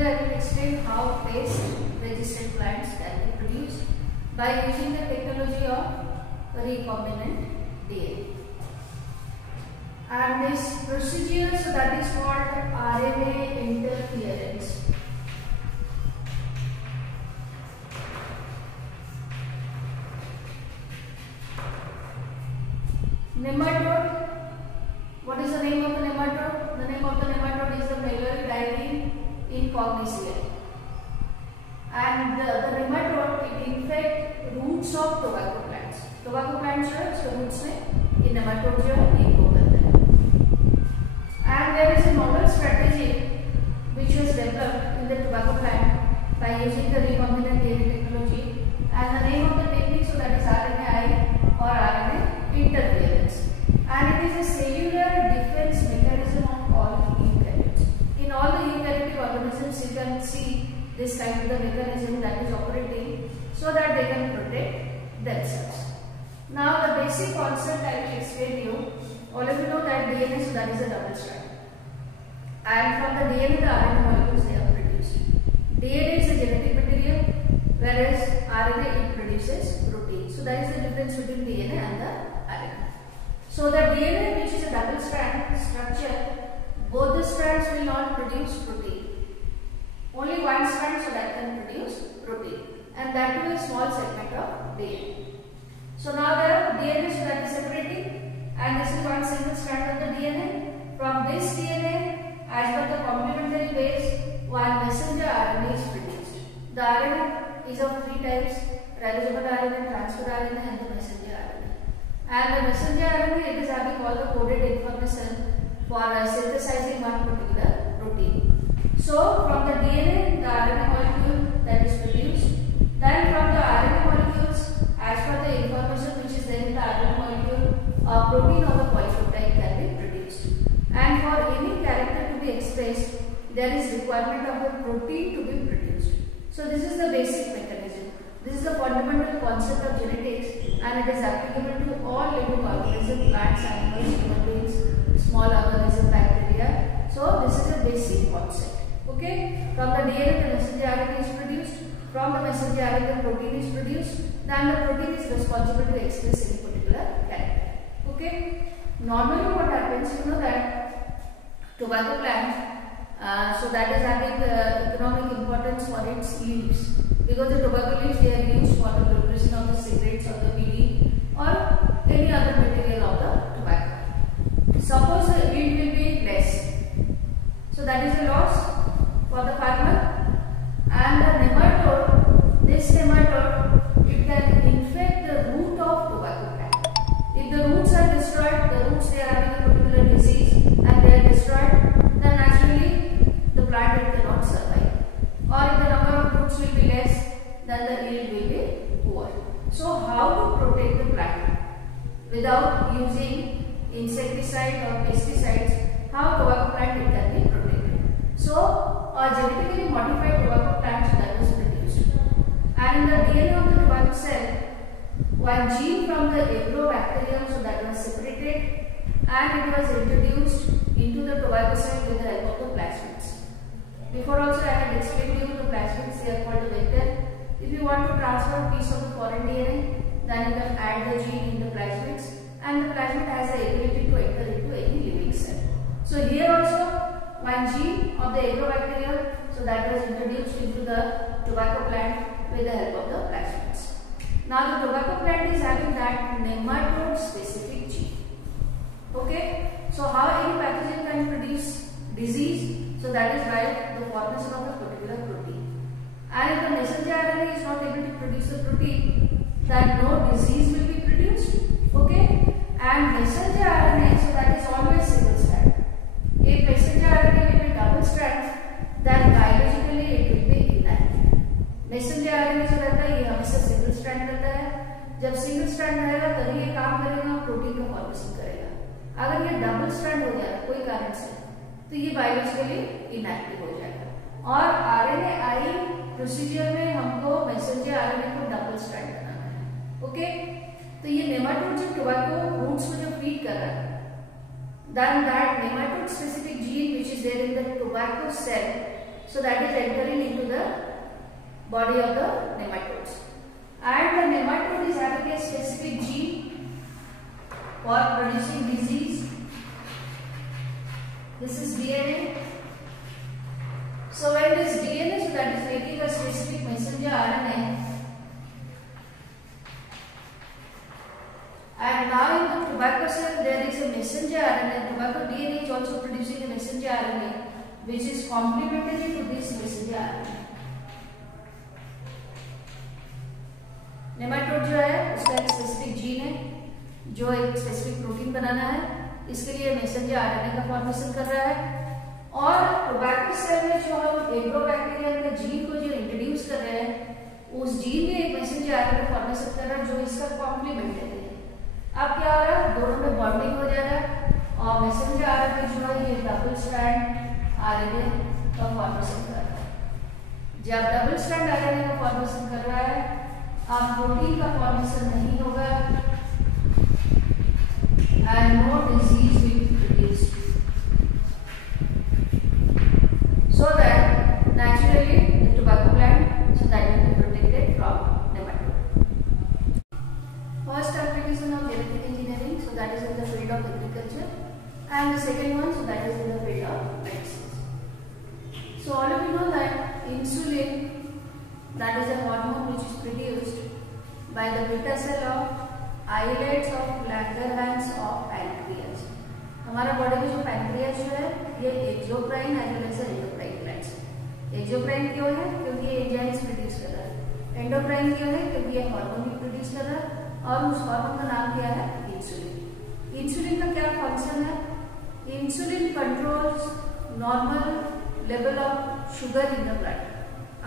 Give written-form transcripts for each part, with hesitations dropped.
Today I will explain how pest-resistant plants can be produced by using the technology of recombinant DNA. And this procedure, so that is called RNA interference. Nematode. What is the name of the nematode? The name of the nematode is the Megaridine incognoscea. And the nematode, it infects roots of tobacco plants. Tobacco plants जो है उसके roots में ये nematode जो है ये go करते हैं. And there is a novel strategy which was developed in the tobacco plant by using the recombinant DNA technology. And the name of the technique, so that is RNAi or RNA interference. And it is a cellular defense mechanism of all eukaryotes. In all the eukaryotic organisms, you can see this kind of the mechanism that is operating so that they can protect themselves. Now the basic concept I will explain to you. All of you know that DNA, so that is a double strand. And from the DNA, the RNA molecules they are produced. DNA is a genetic material, whereas RNA it produces protein. So that is the difference between DNA and the RNA. So the DNA, which is a double strand structure, both the strands will not produce protein. Only one strand, so that can produce protein, and that too a small segment of DNA. So now the DNA, so that is separating, and this is one single strand of the DNA. From this DNA, as per the complementary base, one messenger RNA is produced. The RNA is of three types: ribosomal RNA, transfer RNA, and the messenger RNA. And the messenger RNA, it is having all the coded information for synthesizing one particular protein. So from the DNA, the RNA molecule that is produced. Then from the RNA molecules, as per the information which is there in the RNA molecule, a protein or the polypeptide can be produced. And for any character to be expressed, there is requirement of the protein to be produced. So this is the basic mechanism. This is the fundamental concept of genetics, and it is applicable to all living organisms, plants, animals, human beings, small organisms, bacteria. So this is a basic concept. Okay? From the DNA, the messenger RNA is produced. From the messenger RNA, the protein is produced. Then the protein is responsible to express any particular character. Okay? Normally what happens, you know that tobacco plant, so that is having the economic importance for its leaves. Because the tobacco leaves, they are used for the preparation of the cigarettes or the bidi or any other material of the tobacco. Suppose the yield will be less. So that is a loss for the farmer. And the nematode, this nematode, it can infect the root of tobacco plant. If the roots are destroyed, the roots they are having a particular disease and they are destroyed, then naturally the plant it cannot survive. Or if the number of roots will be less, then the yield will be poor. So how to protect the plant without using insecticide or pesticides? How tobacco plant it can be protected? So a genetically modified tobacco plant that was produced, and in the DNA of the tobacco cell, one gene from the agrobacterium, so that was separated, and it was introduced into the tobacco cell with the help of the plasmids. Before also I had explained to you the plasmids, they are called the vector. If you want to transfer a piece of the foreign DNA, then you can add the gene in the plasmids, and the plasmid has the ability to enter into any living cell. So here also one gene of the agrobacterium, so that was introduced into the tobacco plant with the help of the plasmids. Now the tobacco plant is having that nematode specific gene. Okay, so how any pathogen can produce disease? So that is by the formation of a particular protein. And if the messenger RNA is not able to produce the protein, then no disease will be produced. Okay, and messenger RNA, so that is always single strand. If messenger RNA will be double strand, then biologically it will be inactive. Messenger RNA जो रहता है ये हमेशा single strand रहता है. जब single strand रहेगा तभी ये काम करेगा, प्रोटीन का फॉर्मेशन करेगा. अगर ये डबल स्ट्रैंड हो जाए कोई कारण से, तो ये बायोलॉजिकली इनएक्टिव हो जाएगा. और RNAi प्रोसीजर में हमको मैसेंजर RNA को डबल स्ट्रैंड बनाना है. ओके, तो ये नेमाटोड जो टोबैको रूट्स को जो फीड कर रहा है, then that nematode specific gene which is there in the tobacco cell, So that is entering into the body of the nematodes. And the nematode is having a specific gene for producing disease. This is DNA. So when this DNA, so that is making a specific messenger RNA, and now in the tobacco cell there is a messenger RNA. Tobacco DNA is also producing a messenger RNA which is complementary to this messenger RNA. Nematode जो है उसका एक specific gene है जो एक specific protein बनाना है, इसके लिए मैसेंजर आरएनए का फॉर्मेशन कर रहा है। और टोबैको सेल में जो हम एग्रोबैक्टीरियम के जीन को जो इंट्रोड्यूस कर रहे हैं उस जीन में एक मैसेंजर आरएनए फॉर्मेशन कर रहा है जो इसका कॉम्प्लीमेंटरी है। अब क्या हो रहा है, दोनों में बॉन्डिंग हो जा रहा है और मैसेंजर आरएनए जो है ये डबल स्ट्रैंड आरएनए का फॉर्मेशन कर रहा है। जब डबल स्ट्रैंड आरएनए का फॉर्मेशन कर रहा है अब प्रोटीन का फॉर्मेशन नहीं होगा and no disease will be produced, so that naturally the tobacco plant, so that will be protected from nematode. First application of genetic engineering, so that is in the field of agriculture, and the second one, so that is in the field of medicine. So all of you know that insulin, that is a hormone which is produced by the beta cell of islets of Langerhans of pancreas. हमारा body में जो pancreas जो है ये exocrine and endocrine glands है। Exocrine क्यों है? क्योंकि ये एंजाइम्स प्रोड्यूस कर रहा है। एंडोक्राइन क्यों है? क्योंकि ये हार्मोन भी प्रोड्यूस कर रहा है और उस हार्मोन का नाम क्या है? इंसुलिन। इंसुलिन का क्या फंक्शन है? Insulin controls normal level of sugar in the blood.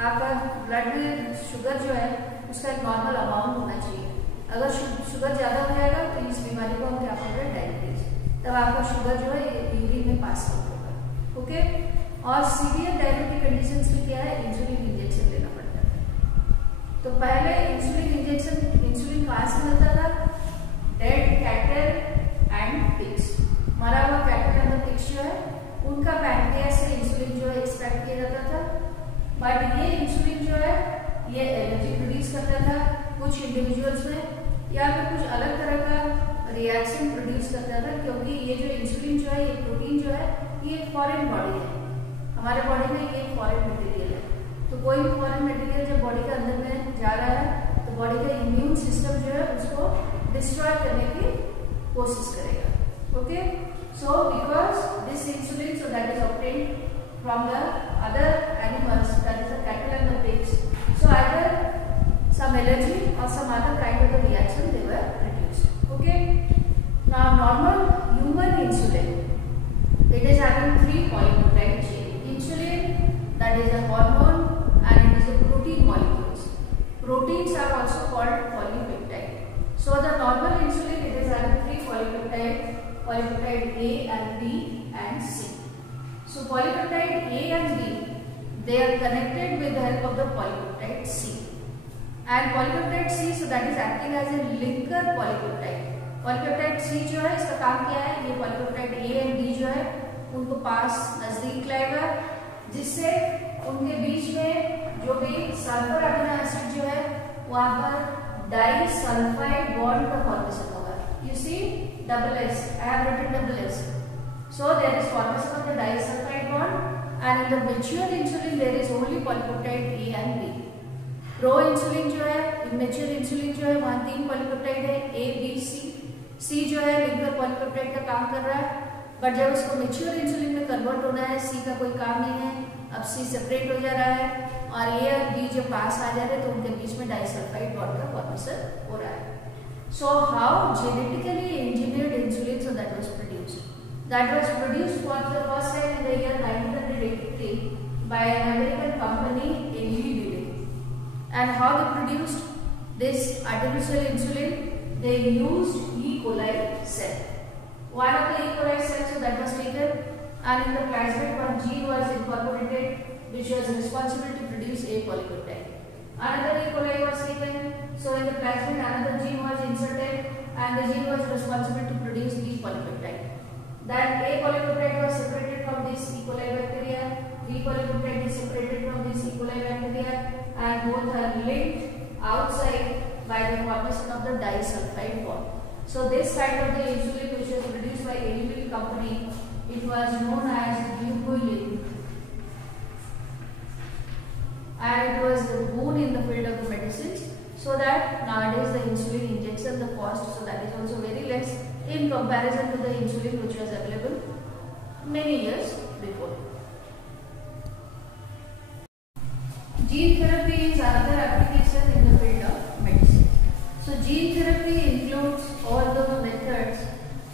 आपका ब्लड में शुगर जो है उसका एक नॉर्मल अमाउंट होना चाहिए। अगर शुगर ज्यादा हो जाएगा तो इस बीमारी को हम क्या बोल रहे हैं? डायबिटीज। तब आपका शुगर जो है यूरिन में पास आउट होगा। ओके, और सीवियर डायबिटिक कंडीशंस में क्या है? इंसुलिन इंजेक्शन लेना पड़ता है। तो पहले इंसुलिन कहाँ से मिलता था? Dead cattle and pigs. मरा हुआ कैटल एंड पिग्स जो है उनका पैनक्रियास से इंसुलिन जो है एक्सट्रैक्ट किया जाता था। बट ये इंसुलिन जो है ये एनर्जी प्रोड्यूस करता था कुछ इंडिविजुअल्स में, या फिर कुछ अलग तरह का रिएक्शन प्रोड्यूस करता था, क्योंकि ये जो इंसुलिन जो है ये प्रोटीन जो है ये एक फॉरेन बॉडी है। हमारे बॉडी में ये एक फॉरेन मटेरियल है। तो कोई भी फॉरेन मटेरियल जब बॉडी के अंदर में जा रहा है तो बॉडी का इम्यून सिस्टम जो है उसको डिस्ट्रॉय करने की कोशिश करेगा। Okay, so because this insulin, so that is obtained from the other animals, that is the cattle and the pigs. So either some allergy or some other kind of a reaction they were produced. Okay. Now normal human insulin, it is having 3 polypeptide chain. Insulin, that is a hormone and it is a protein molecules. Proteins are also called polypeptide. So the normal insulin, it is having 3 polypeptide A and B and C. So polypeptide A and B, they are connected with the help of the polypeptide C. And polypeptide C, so that is acting as a linker polypeptide. Polypeptide C जो है इसका काम क्या है? ये polypeptide A and B जो है उनको पास नजदीक लाएगा, जिससे उनके बीच में जो भी सल्फर अमीनो एसिड जो है वहां पर डाइसल्फाइड बॉन्ड का फॉर्मेशन होगा। You see double S, I have written double S. So there is formation of the disulfide bond, and in the mature insulin there is only polypeptide A and B. Pro insulin जो है, immature insulin जो है वहाँ 3 polypeptide है A, B, C. C जो है linker polypeptide का काम कर रहा है, बट जब उसको mature insulin में कन्वर्ट होना है C का कोई काम नहीं है। अब C सेपरेट हो जा रहा है और A और B जो पास आ जा रहे हैं तो उनके बीच में डाइसल्फाइड बॉन्ड का फॉर्मेशन हो रहा है। So how genetically engineered insulin, so that was produced. That was produced for the first time in the year 1983 by an American company, Eli Lilly. And how they produced this artificial insulin? They used E. coli cell. One of the E. coli cells, so that was taken, and in the plasmid one gene was incorporated, which was responsible to produce A polypeptide. Another E. coli was taken, so in the plasmid another gene was inserted, and the gene was responsible to produce B polypeptide. That A polypeptide was separated from this E. coli bacteria, B polypeptide is separated by formation of the disulfide bond. So this kind of the insulin which was produced by AUV company, it was known as Bubulin, and it was a boon in the field of the medicines, so that nowadays the insulin injection, the cost, so that is also very less in comparison to the insulin which was available many years before. Gene therapy is another application in the field of medicine. So gene therapy includes all the methods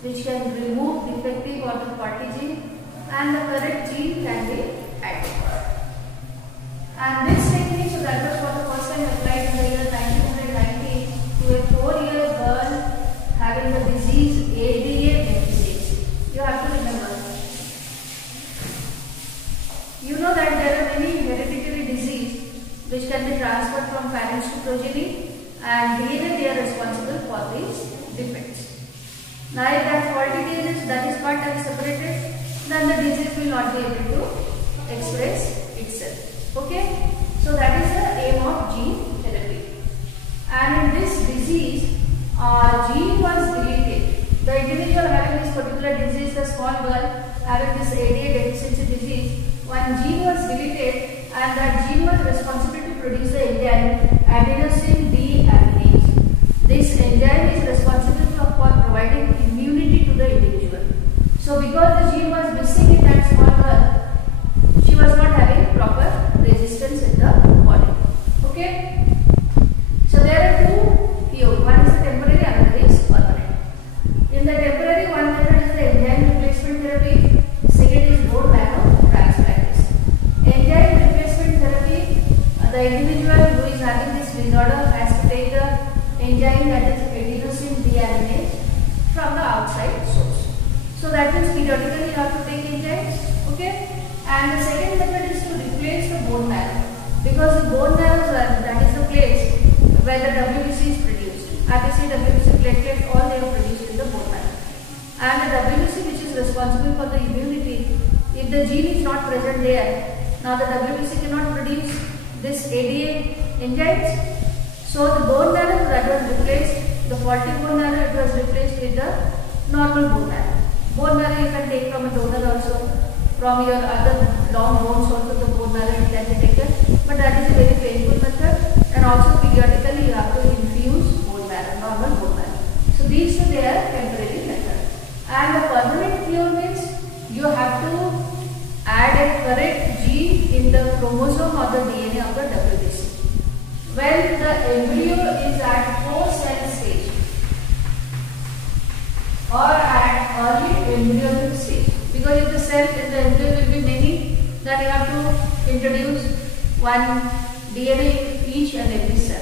which can remove defective or the faulty gene, and the correct gene can be added. And this technique, so that was for the first time applied in the year 1990 to a 4-year girl having the disease ADA deficiency. You have to remember. You know that there are many hereditary diseases which can be transferred from parents to progeny, and DNA they are responsible for these defects. Now if that faulty disease, that is part that is separated, then the disease will not be able to express itself. Okay, so that is the aim of gene therapy. And in this disease, gene was deleted. The individual having this particular disease, the small girl having this ADA deficiency disease, one gene was deleted, and that gene was responsible to produce the enzyme adenosine deaminase. This enzyme is responsible for providing immunity to the individual. So because the gene was missing in that small girl, she was not having proper resistance in the body. Okay. So there are two here. One is the temporary, another is permanent. In the temporary, one method is the enzyme replacement therapy. Second is bone marrow transplant. Enzyme replacement therapy, the individual who is having this disorder has to take the enzyme, that is adenosine deaminase, from the outside source. So that means periodically you have to take enzymes. Okay. And the second method is to replace the bone marrow, because the bone marrow, that is the place where the WBC is produced. RBC, WBC, platelet, all they are produced in the bone marrow. And the WBC, which is responsible for the immunity, if the gene is not present there, now the WBC cannot produce this ADA enzymes. So the bone marrow that was replaced, the faulty bone marrow, it was replaced with the normal bone marrow. Bone marrow you can take from a donor also. From your other long bones also the bone marrow can be taken, but that is a very painful method, and also periodically you have to infuse bone marrow, normal bone marrow. So these two they are temporary methods. And the permanent cure means you have to add a correct gene in the chromosome or the DNA of the WBC. When the embryo is at 4-cell stage or at early embryonic stage. Because if the cell in the embryo will be many, then you have to introduce one DNA in each and every cell,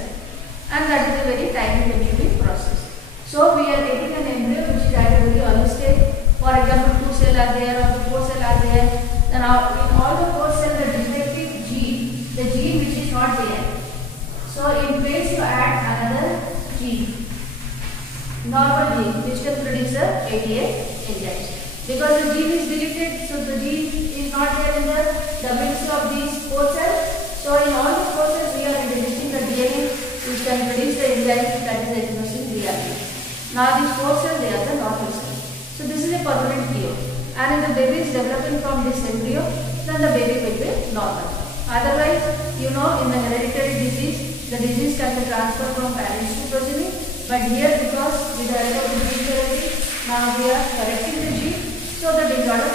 and that is a very time consuming process. So we are taking an embryo which is at a very early stage. For example, 2 cells are there or the 4 cells are there. Then in all the 4 cells, the defective gene, the gene which is not there. So in place you add another gene, normal gene, which can produce the ADA enzyme. Because the gene is deleted, so the gene is not there in the WBC of these 4 cells. So in all the 4 cells, we are introducing the DNA which can produce the enzyme, that is adenosine deaminase. Now these 4 cells, they are the normal cells. So this is a permanent cure. And if the baby is developing from this embryo, then the baby will be normal. Otherwise, you know, in the hereditary disease, the disease can be transferred from parents to progeny. But here, because with the help of the gene therapy, now we are correcting the gene, so the disorder